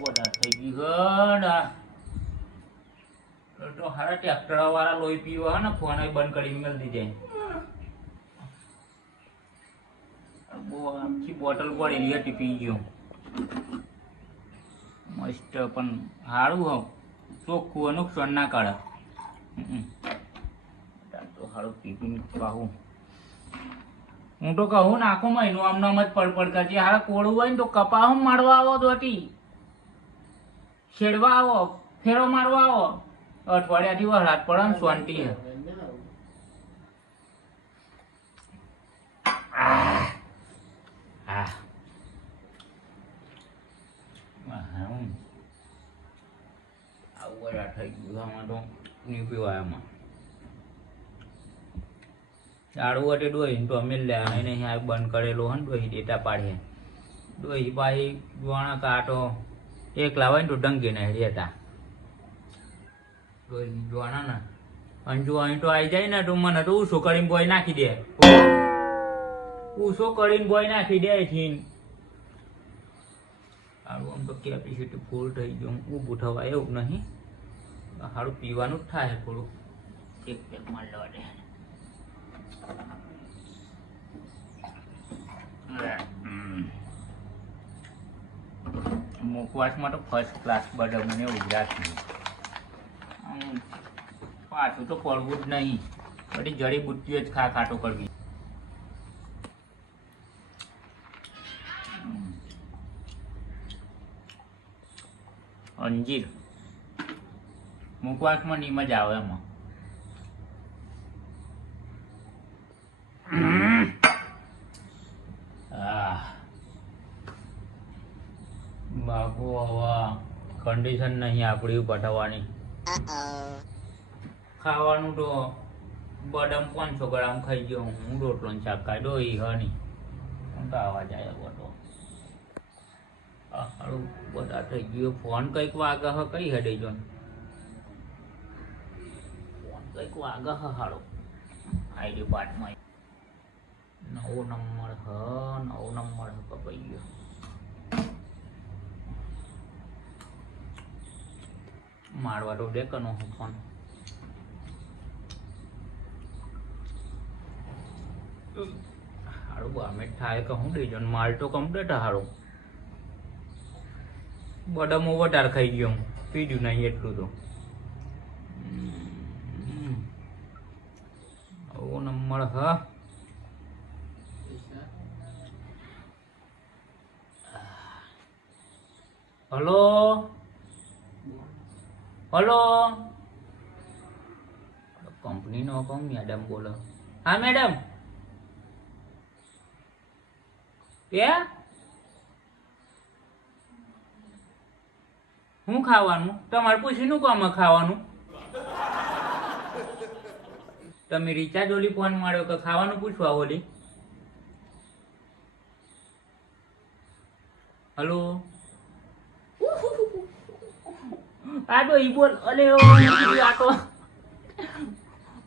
બધા વાળા લોહી પીવો બંધ કરી મેળ દીધે આખી બોટલ પડી હતી પી ગયો મસ્ત પણ સારું હો ચોખ્ખું નુકસાન ના કાઢે તો સારું પી પીને ખાવું. હું તો કહું નાખો મહિનો આમ નામ જ પડપડ કરજે. હારા કોળું હોય ને તો કપાહ મારવા આવો દોટી. છેડવા આવો, ફેરો મારવા આવો. અઠવાડિયાથી વરસાદ પડે ને શાંતિ હે. આવું થઈ ગયું આમાં તો. નહીં પીવાય આમાં. ચાળું એટલે ડોહી તો અમે લે એને અહીંયા બંધ કરેલો હોય ને ડોહી, ડેટા પાડે. ડોહી પાઈ ગોણા કાંટો, એક લાવે ને તો ડંગી ને હેડ્યા ડોહી જોણા ને અને અહીં તો આવી જાય ને તો મને તો ઉસો કરીને બોય નાખી દે. ઉસો કરીને બોય નાખી દે છે સારું આમ તો કેપેસિટી ફૂલ થઈ ગયું ઊભું થવાય એવું નહીં. સારું પીવાનું જ થાય થોડું એક પેકમાં લેવા દે મુખવાસમાં તો ફર્સ્ટ ક્લાસ બડમ ને ઉજરાત નહીં પાછું તો પડવું જ નહીં. બધી જડીબુટ્ટીઓ જ ખા ખાટો કરવી. અંજીર. મુખવાસમાં ની મજા આવે એમાં. બાપુ હવે કન્ડિશન નહીં આપણી પટાવવાની ખાવાનું તો બડમ પાંચસો ગ્રામ ખાઈ ગયો હું. રોટલો ને શાક કાઢો એ હની. હું તો આવા જાય બધો. બધા થઈ ગયો. ફોન કંઈક વાગે હ કઈ હેડે જો ફોન કંઈક વાગે હ હારો આઈડી પાર્ટમાં નવો નંબર હ નવો નંબર હ કપાઈ ગયો મારવા તો ડેકનો હું ફોન હારું બામે થાય કે હું દઈ જાઉં માલ તો કમ્પ્લીટ હારું બડમો વધારે ખાઈ ગયો હું પીધું નહીં એટલું તો. નવો નંબર હ હલો? હલો? કંપનીનો કોણ મેડમ બોલો. હા મેડમ કે? શું ખાવાનું? તમારે પૂછીનું કામ ખાવાનું? તમે રિચાર્જ ઓલી ફોન માર્યો કે ખાવાનું પૂછવા ઓલી? હલો? આ તો ઈ બોલ અલે ઓ, આ તો.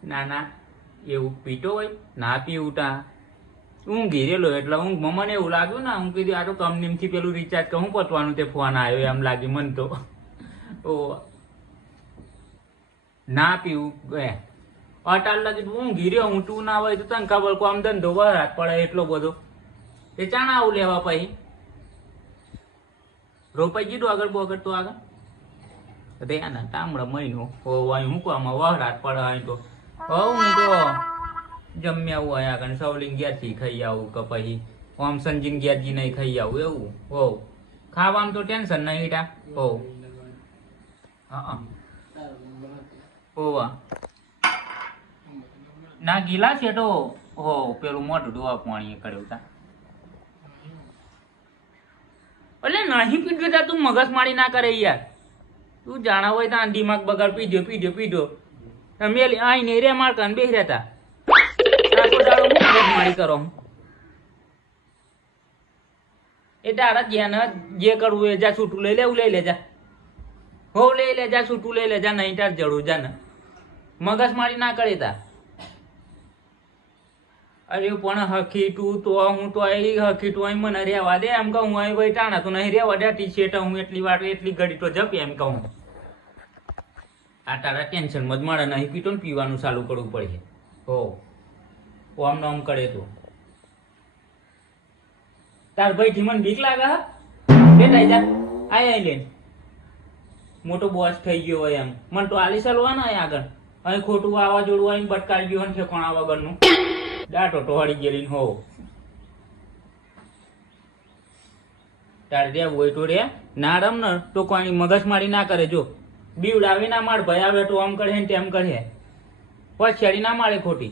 ના ના એવું પીતો હોય ના પીવું તા હું ઘેરેલો એટલે હું મને એવું લાગ્યું ને હું કીધું આ તો કંપનીમાંથી પેલું રિચાર્જ કે હું પતવાનું તે ફોન આવ્યો એમ લાગ્યું મને તો. ઓ ના પીવું ગયા અટાલ લગી હું ઘીર્યો હું તું ના હોય તો તને ખબર આમ ધંધો વરાત પડે એટલો બધો. એ ચાણા આવું લેવા પછી. રોપાઈ ગયું આગળ બોગળ તો આગળ? રે ના તામડા મહિનો ઓ મૂકવામાં હું આમાં વહરાત પડે અહીં તો. હો તો જમ્યા હું અહીંયા આગળ. સવલિંગ ગયાથી ખાઈ આવું કે પછી આમ સંજીન ગયાજી નહીં ખાઈ આવું એવું. હો. ખાવામાં તો ટેન્શન નહીં ઈટા. હો. હા હોવા. ના, ગીલા છે તો. હો, પેલું મોઢું ડોવા પાણી કર્યું તા. એટલે નહીં તા તું, મગજ મારી ના કરે યાર. તું જાણા હોય તા દિમાગ બગાડ પીધ્યો પીધ્યો પીધો. તમે આઈ ને રે માર કાન બેહી રહેતા. મારી કરો? એ તારા જ્યાં જે કરવું એ જા, છૂટું લઈ લેવું લઈ લેજા. હો, લઈ લેજા, છૂટું લઈ લેજા, નહીં તાર જડું જા ને. મગજ મારી ના કરે તા. અરે પણ હકીટું તો હું તો અહીં હકીટું અહીં મને રહેવા દે, એમ કહું અહીં ભાઈ ટાણા તો નહીં રહેવા દે ટી શર્ટ હું એટલી વાર એટલી ઘડી તો જપી એમ કહું. આ તારા ટેન્શન જ નહીં પીતો ને પીવાનું ચાલુ કરવું પડે. હો. ઓમ નોમ કરે તો. તાર ભાઈ થી મને બીક લાગે બેટા જા, આય આય લેન મોટો બોસ થઈ ગયો હોય એમ. મને તો આલી ચાલવાના હોય આગળ. અહીં ખોટું વાવાઝોડું આવીને બટકાઈ ગયું ને ઠેકોણા વગરનું દાટો હળી ગયેલી હો. તારે રહેવું હોય તો રે. ના રમ ને તો કોઈ મગજ મારી ના કરે, જો. બીવડાવી ના માળ ભયા બેઠું, આમ કરે ને તેમ કરે પછાડી ના મારે ખોટી.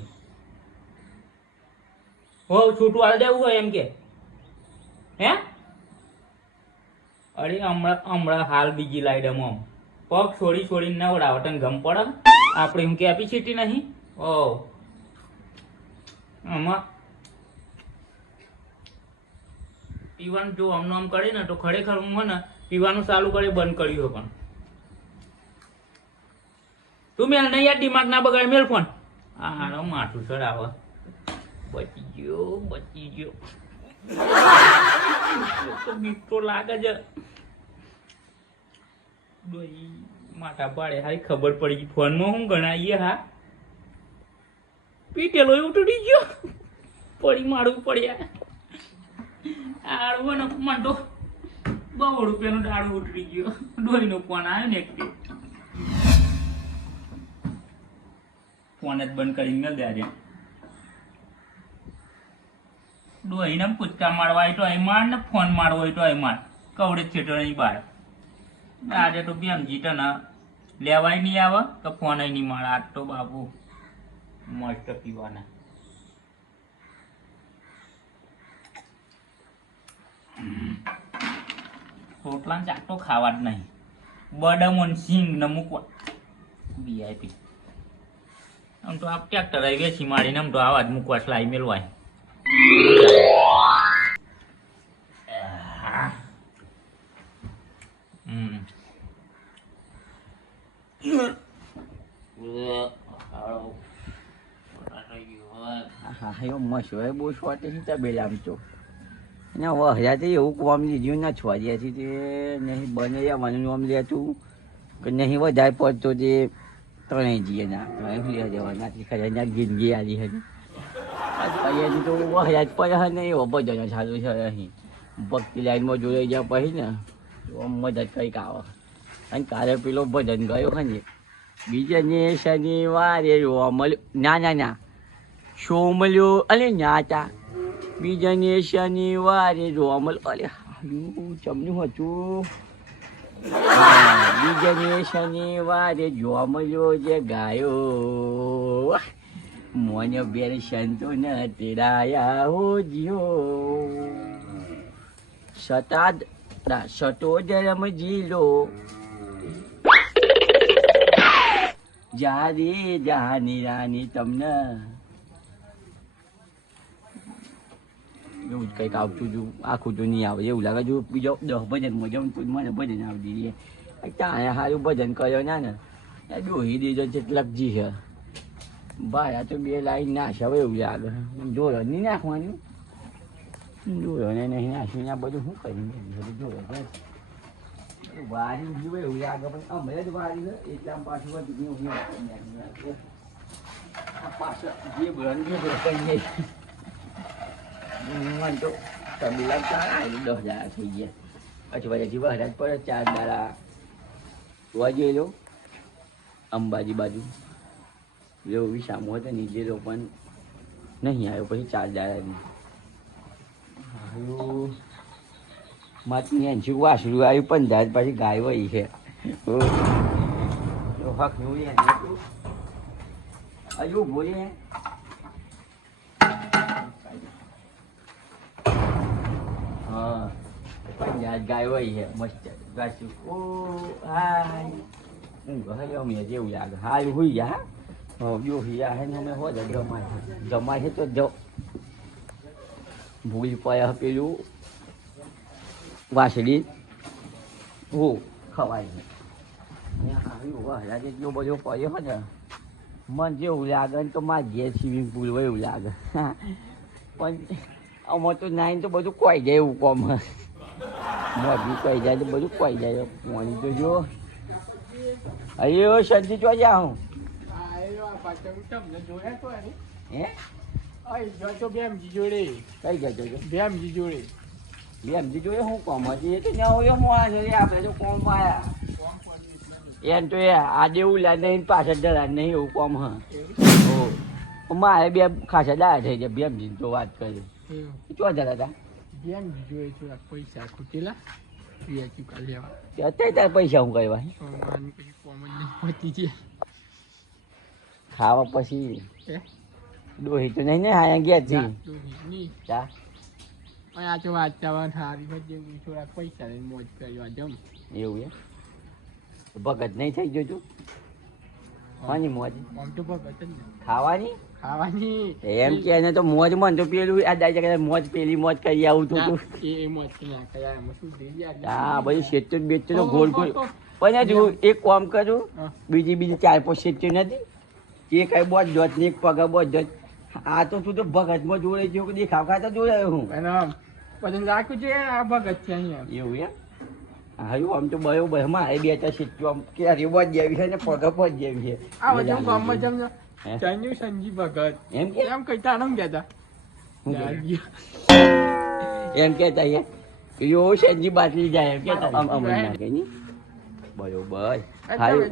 હો છૂટું હાલ દેવું હોય એમ કે. હે? અરે, હમણાં હમણાં હાલ બીજી લાઈડ આમ. પગ છોડી છોડીને નવડાવે તને ગમ પડે. આપણે એમ કેપેસિટી નહીં. ઓ આમાં. પીવાનું જો આમ આમ કરે ને તો ખરેખર હું ને, પીવાનું ચાલુ કરી બંધ કર્યું પણ. તું મેલ નહીં યાર દિમાગ ના બગાડે, મેલ ફોન. આનો માથું ચડાવે બચી ગયો બચી ગયો. બીક લાગે છે. ડોઈ માથા પાડે હારી ખબર પડી ગઈ. ફોનમાં હું ગણાઈએ, હા. પીટેલો ઉતરી ગયો. પડી મારું પડ્યા. આડવો ને મંડો બહુ રૂપિયાનું દાડું ઉતરી ગયો. ડોહીનો ફોન આવ્યો ને એક. ફોન જ બંધ કરીને મેલ દે. ડોહીને પૂચકા મારવા હોય તો અહીં માર ને ફોન મારવો હોય તો અહીં માર. કવડે જ છે અહીં બહાર આજે તો બેમજી ને લેવાય નહીં આવે તો ફોન નહીં મળે આજ તો બાબુ મસ્ત પીવાના. રોટલા ચાટો ખાવા જ નહીં. બડમ સિંગ ને મૂકવા વીઆઈપી આમ તો આપ ટ્રેક્ટર આવી વેચી મારીને આમ તો આવા જ મૂકવા મેલવાય. એવો મસ્ત હોય, બહુ શોર્ટ છે તબેલા આમ તો. એના વહરાતે એવું કોમ લીધું ના છોડ્યા છે તે નહીં બને મને આમ લેતું, કે નહીં વધારે પડતો તે ત્રણેય જઈએ ના. ત્રણેય લે જવાના. ખરા જિંદગી આવી હતી પછી તો વહરાત પડે હે એવો ભજનો ચાલુ છે અહીં. ભક્તિ લાઈનમાં જોડાઈ ગયા પછી ને મદદ કંઈક આવે. અને કાલે પેલો ભજન ગયો હે ને શનિવારે મળ્યો ના ના ના. સોમલ્યો અલે ન્યાતા બીજાને શનિવારે રોમલ અલે ચમનું હતું. બીજાને શનિવારે જોવા મળ્યો જે ગાયો. મોને બેર સંતો ન તેડાયા હો જીઓ. સતાદ, ના, સટોદરમ જીલો. જારી જહાની રાની તમને એવું જ કંઈક આવતું હતું. આખું તો નહીં આવે. એવું લાગે જો બીજો દસ ભજન મજા તો મને ભજન આવતી રહે. ત્યાં સારું ભજન કર્યો ના ને. એ જોઈ દીધો છે લગજી છે ભાઈ, આ તો બે લાઈન નાશ. હવે એવું લાગે. જોયો નહીં નાખવાનું. જોયો ને નહીં નાખ્યું. આ બધું શું કરી બધું બસ વારી જુએ એવું લાગે. પણ અમે જ વારી એટલા પાછું બધું પાછળ જે નહીં મન તો તબીલા ચાર દસ હજાર થઈ ગયા. પછી પછી વહરાજ પર ચાર દાડા જોવા લો અંબાજી બાજુ. જેવો વિસામો હતો નીચેલો પણ નહીં આવ્યો પછી ચાર દાડાની આવ્યું માથી એનસી વાસરું આવ્યું પંદર પછી ગાય વહી છે. હક તો હજુ બોલે હા. પંજાબ છે, મસ્ત. ગાશું ઓ, હાય. હું ગયો મેં જેવું લાગે. હાય હુઈ હો? જો હિયા હે ને અમે હો જ જમાય જમાય છે તો જ ભૂલ પાયા પેલું વાસળી હો ખવાય ને હારું વાહ રાજે બધો પડ્યો હોય ને. મને જેવું લાગે ને તો મારે ઘેર સ્વિમિંગ પુલ હોય એવું લાગે. પણ આમાં તો નાઈન તો બધું કોઈ જાય એવું કોમ. મોઢું કોઈ જાય તો બધું કોઈ જાય. પાણી તો જો અયો શરદી ચો જા હું. હે? કઈ ભેમજી જોડે ભેમજી જોડે હું કોમ હતી? એ તો ન્યા હોય, હું આ આપણે તો કોમ આયા. એમ તો એ આજે એવું લાગે નહીં, પાછળ જરા નહીં એવું કોમ, હ. મારે બે ખાસા દાયા થઈ જાય બેમજી તો વાત કરી. ચો જતા હતા. પૈસા ખૂટેલા. વ્યાજુ કાલ લેવા. અત્યારે તાર પૈસા હું કહેવા પછી પતી છે ખાવા પછી હે? ડોહી તો નહીં ને હાયા ગયા છે નહીં. ચા આ તો વાતાવરણ સારી હોય થોડાક પૈસા લઈને મોજ કરવા જમ. એવું એ ભગત નહીં થઈ ગયો તું? કોની મોજ? આમ તો ભગત જ ખાવાની? ખાવાની. એમ કે એને તો મોજ મન તો પેલું આ દાઈ કે મોજ પેલી મોજ કરી આવું તો તું. એ મોજ ના કર્યા એમાં શું થઈ ગયા. હા બધું શેતું બેતું તો ગોળ ગોળ. પણ જો એક કામ કરું બીજી બીજી ચાર પાંચ શેતું નથી. એ કઈ બોજ જોત ને એક પગ બોજ જોત આ તો તું તો ભગતમાં જોડે છે દેખાવ ખાતા જોડાયો હું. અને પછી રાખ્યું છે આ ભગત છે અહીંયા. એવું એમ? હાયું આમ તો બયો મારે બે ચાર સીટ આમ ક્યારે બોજ જેવી છે ને પગ બોજ જેવી છે. આ બધું ગામમાં જમજો. હે? સંજી ભગત. એમ કે? એમ કઈ તાણમ ગયા હું હતા કહેવાય? એમ કેતા એ યો સંજી બાટલી જાય એમ કેતા આમ આમ ના કે ની? બરોબર. હાયું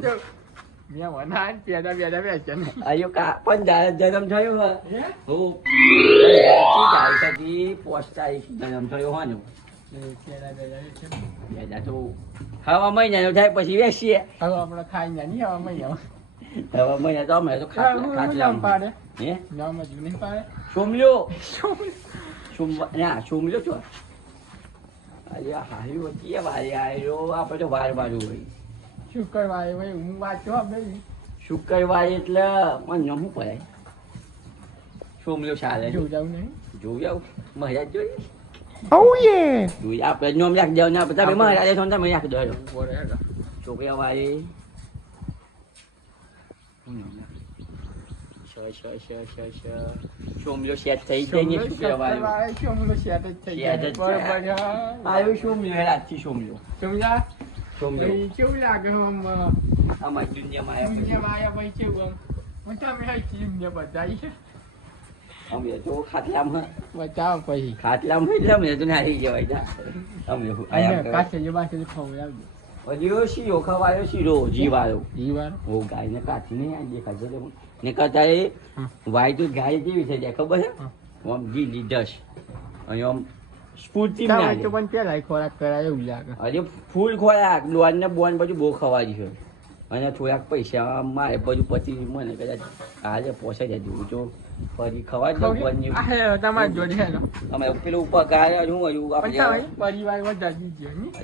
મેં વના પેદા પેદા બેસ્યા ને આયો કા પણ જન્મ થયો હે? હે? કી જાય સજી પોસ્ટ તારીખ જન્મ થયો હોય ને. પેદા તો હવા મહિનાનો થાય પછી વેચીએ હવે આપણે ખાઈ ના નહીં હવે મહિના હવા મહિના તો અમે તો ખાટલા પાડે. હે? નામ જ નહીં પાડે. સોમલ્યો સોમવા ના સોમલ્યો છો? અરે આ હાર્યું હતી વારે આયો આપણે તો વાર વારું હોય. શુક્રવારે ભાઈ હું વાંચવા બે શુક્રવારે એટલે મને શું પડાય. સોમલ્યો ચાલે. જોઈ જાઉં નહીં. જોઈ આવું. મહારાજ જોઈ? Oh yeah! જોઈ આપણે નોમ રાખી દેવાનું. આપણે તમે મહારાજે છો ને તમે રાખી દો હેડો. બોરે હેડો. છોકરા વાળી શું નામ લે? શ શ શ શ શ સોમલ્યો સેટ થઈ ગઈ ને સોમલો શેટ જ થઈ શેટ. છે. બરોબર. આવ્યું સોમલ્યો રાજથી સોમલ્યો સમજ્યા? સોમલ્યો ભાઈ કેવું લાગે આમ અમારી દુનિયામાં આવ્યા દુનિયામાં આયા ભાઈ કેવું આમ? હું તો અમે આખી દુનિયા બધાઈ છે. અમે તો ખાટલામાં બતાવો પછી. ખાટલામાં એટલે અમે તો નાહી જવાય અમે જે બાસે ખવડાવજો. હજી શીરો ખવાયો શીરો જીવાયો જીવાર. ઓ ગાયને કાચી નહીં આવી દેખાય. છે ને કરતા એ. વાય તો ગાય કેવી થઈ જાય ખબર છે. આમ જીજી દસ અહીં આમ સ્ફૂર્તિ ના તો પણ પેલા ખોરાક કરાય એવું લાગે. અરે ફૂલ ખોરાક લોન ને બોન બધું બહુ ખવાય છે અને થોડાક પૈસા મારે બધું પછી મને કદાચ આજે પોસાઈ જાય જેવું જો ફરી ખવાય જ જોડે અમે પેલું ઉપકાર શું હજુ આપણે પરિવાર?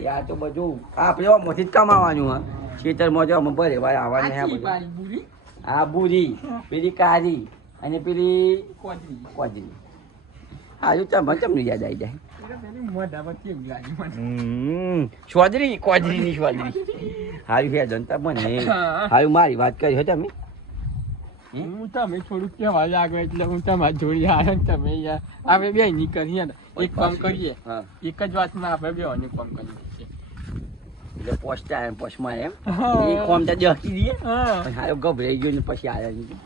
આ તો બધું આપણે આમાંથી જ કમાવાનું હા. ખેતરમાં જો અમે ભરે ભાઈ આવવાની આ બધું. બુરી? આ બુરી પેલી કારી અને પેલી. કોજરી હાજુ તમને તમને યાદ આવી જાય? એટલે કોજરી ની પર હારું હે જનતા પણ. હારું મારી વાત કરી હો તમે. હું? તમે થોડુંક કહેવા લાગે એટલે હું તમારી જોડી આવ્યો ને તમે યાર આપણે બે નીકળીએ ને. એક કામ કરીએ. એક જ વાતમાં આપણે બે અનેક કામ કરીએ એટલે પોસ્ટા એમ પોસ્ટમાં એમ. એ કોમ તો દહકી દઈએ પણ હારો ગભરાઈ ગયો ને પછી આવ્યા કરીએ.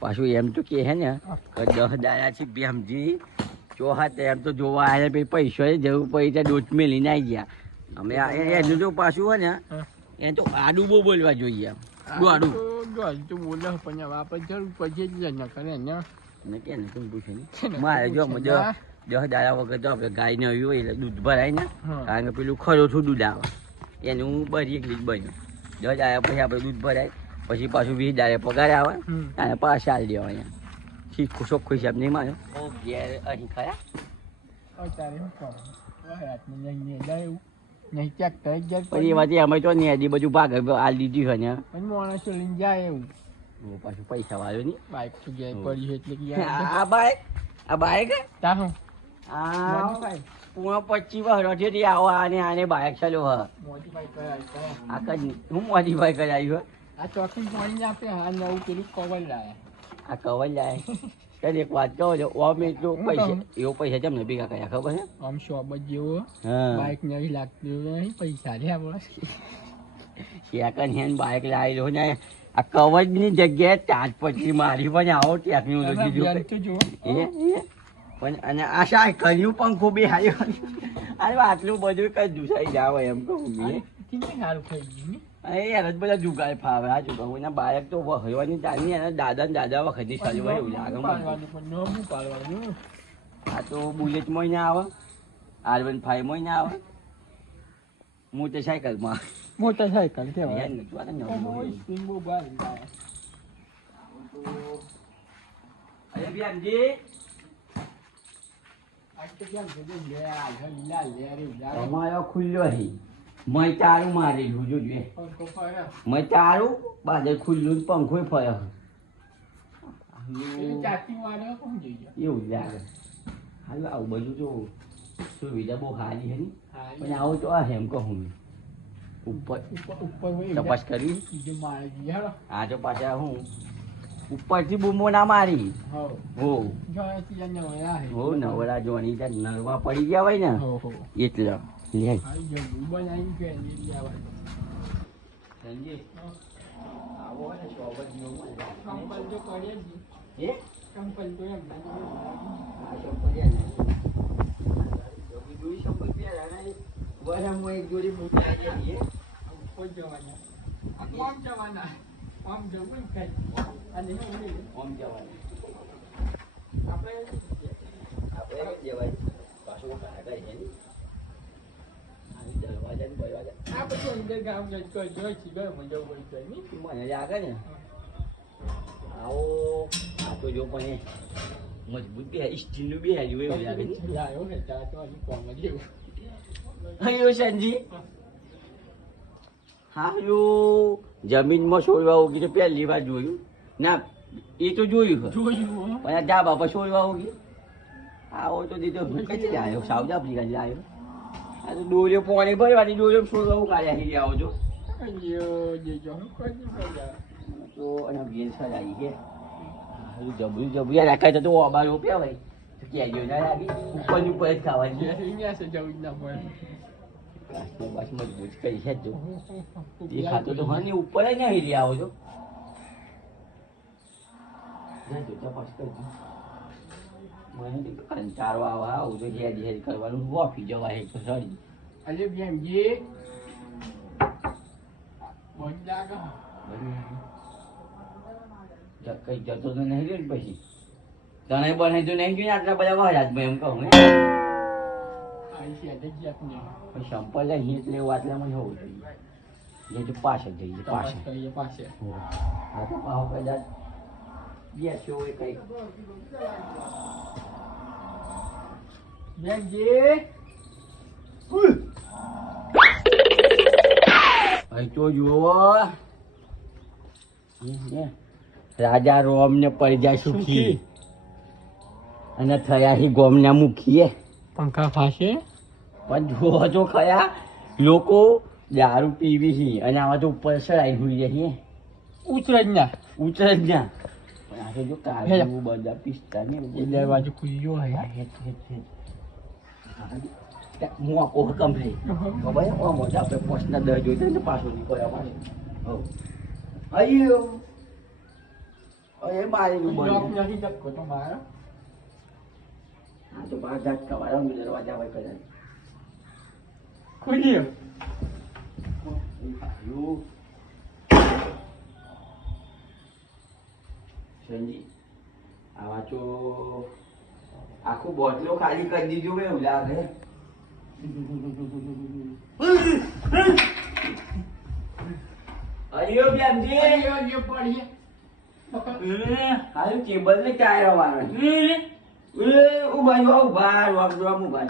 પાછું એમ તો કે હે ને દસ દહ છે બે બેમજી તે એમ તો જોવા આવ્યા પછી પૈસો જરૂર પડી ત્યાં દૂધ મેલીને આવી ગયા. અમે એનું જો પાછું હોય ને એને એ તો આડું બહુ બોલવા જોઈએ દોડું તો બોલે પણ આપણે જરૂર પછી જ ન કરે ને ને કે ને કેમ પૂછે ને, મારે જો પૂછે દહ દાડા વગર તો આપણે ગાય ન હોય એટલે દૂધ ભરાય ને હા. કારણ કે પેલું ખરોઠું દૂધ આવે. એનું બરી એકલી જ બન્યું. દસ દાડા પછી આપણે દૂધ ભરાય પછી પાછું વીસ દાડે પગાર આવે અને પાછા આલી દેવા અહીંયા શીખું ખુશ હિસાબ નહીં માન્યો ઓ ઘેર અહીં ખરા અત્યારે શું કરું? નહીં એવું. નહીં ક્યાંક થઈ જ પછી એમાંથી અમે તો બધું ભાગ આ લીધી હોય ને. માણસ લઈને જાય એવું. પાછું પૈસા વાળો નહીં. બાઈક તો ગયા પડી એટલે કે આ યાર. આ બાઈક આ તા હું? આ પૂણા પૂર્ણ પચીસ વર્ષથી આવો આને આને બાઇક ચાલ્યો હ. આ કઈ હું મોડીફાઈ કરાવી હે આ ચોથી પોઈન્ટ આપે હા નવું પેલું કવર લાયા. આ એક વાત કહો છો ઓમ એટલું પૈસા એવો પૈસા તમને ભેગા કર્યા ખબર છે? આમ શોપ જ જેવો. બાઇક નહીં લાગતું નહીં પૈસા લે બસ. સેકન્ડ હેન્ડ બાઇક લાવેલો ને આ કવચની જગ્યાએ ચાર પચી મારી પણ આવો ટેકનોલોજી જો તો. પણ અને આશા કર્યું પણ ખૂબ હાર્યો અરે આટલું બધું કઈ દુસાઈ જાવ એમ કહું મેં સારું થઈ ગયું. ને? અરે બધા જુગાર ફાવે આ જુગા બાળક તો હરવાની ચાલની અને દાદા ને દાદા વખતની ચાલુ હોય એવું લાગે આ તો બુલેટમાં ના આવે આર વન ફાઈવમાં ના આવે મોટરસાયકલ યાર કહેવાય નતું આ તો નવું હોય. સ્પીડ બહુ બહાર લાયા. અરે બેનજી, આ તો કેમ છે? જો લે, આ લે, લીલા લે, રે, લે. તમારો ખુલ્લો છે મય તારું મારેલું જોજે મય તારું બાજુ ખુલ્લું પંખો પંખોય ફર્યો? એવું લાગે. હાલ આવું બધું જો સુવિધા બહુ સારી હતી પણ આવું તો આ હેમ કહું હું. ઉપર ઉપર તપાસ કરી. આ તો પાછા હું. ઉપરથી બૂમો ના મારી. હો. નવરા જોણી નરવા પડી ગયા હોય ને. એટલે. લે. આપણે આપણે જવાય. પાછું કાકા છે ને. આવી દરવાજા આ બધું અંદર ગામ ને કોઈ જોઈ છે, ઘરમાં જવું હોય મને લાગે ને. આવો આ તો જો પણ મજબૂત બે સ્ટીલનું બે હાલ્યું એવું લાગે પછી ને ત્યાં તો હજી કોમ જ એવું. અયો સંજી હા યો જમીનમાં છોડવા ઉગી તો પહેલી વાર જોયું. ના એ તો જોયું છે. જોયું પણ ધાબા પર છોડવા ઉગી. આવો તો દીધો. કઈ આવ્યો સાઉથ આફ્રિકા આવ્યો આ તો દોર્યો પાણી ભરવાની દોર્યો છોડવા ઉગાડ્યા અહીં આવો છો હું દી બોલ્યા. તો અને ગેસ આવી ગયા જબરું જબરું. યાર આખા તો ઓબા રોપ્યા હોય તો કેજો ના લાગી. ઉપર ઉપર જ ખાવાની અહીંયા છે જવું જ ના પડે. કાચનો મજબૂત કરી છે જ. એ ખાતો તો હા ઉપર જ નહીં લઈ આવો છો કરજો મને તો કંટાળો આવે આવું તો ઘેર ઘેર કરવાનું વોફી જવા એક તો સડી અરે બેનજી. બંધ લાગે. જ- કઈ જતો તો નહીં રહ્યો ને પછી તને બને તો નહીં જોઈને આટલા બધા વરાજમાં એમ કહું હે. પણ સંપલ અહીં એટલે એવું આટલામાં જ હોવું જોઈએ જે તો પાછળ જઈએ કરીએ પાસે. હા તો પાછો કદાચ બેસ્યો હોય બેનજી. તો જુઓ. રાજા રોમ ને પરજા સુખી. સુખી. અને થયા હી ગોમના મૂકીએ પંખા ફાશે? પણ જુઓ તો ખયા લોકો દારૂ પીવી છે. અને આમાં તો ઉપર ચડાઈ હોઈ છે. ઉતરે જ ના. ઉતરે ના. પણ આ તો જો કાજુ બધા પિસ્તા ને દરવાજો ખુલ્યો હા. હા, હું આપો નથી ધક્કો તો આ બાર જાત કવાડા દરવાજા હોય કદાચ ખુલ્યો આયુ. સંજી આવા તો આખું બોટલો ખાલી કરી દીધું મેં ઉલાવે અયો બેનજી. અયો હાલ કેબલ ને ક્યાં રવાનો ઊભા ઊભા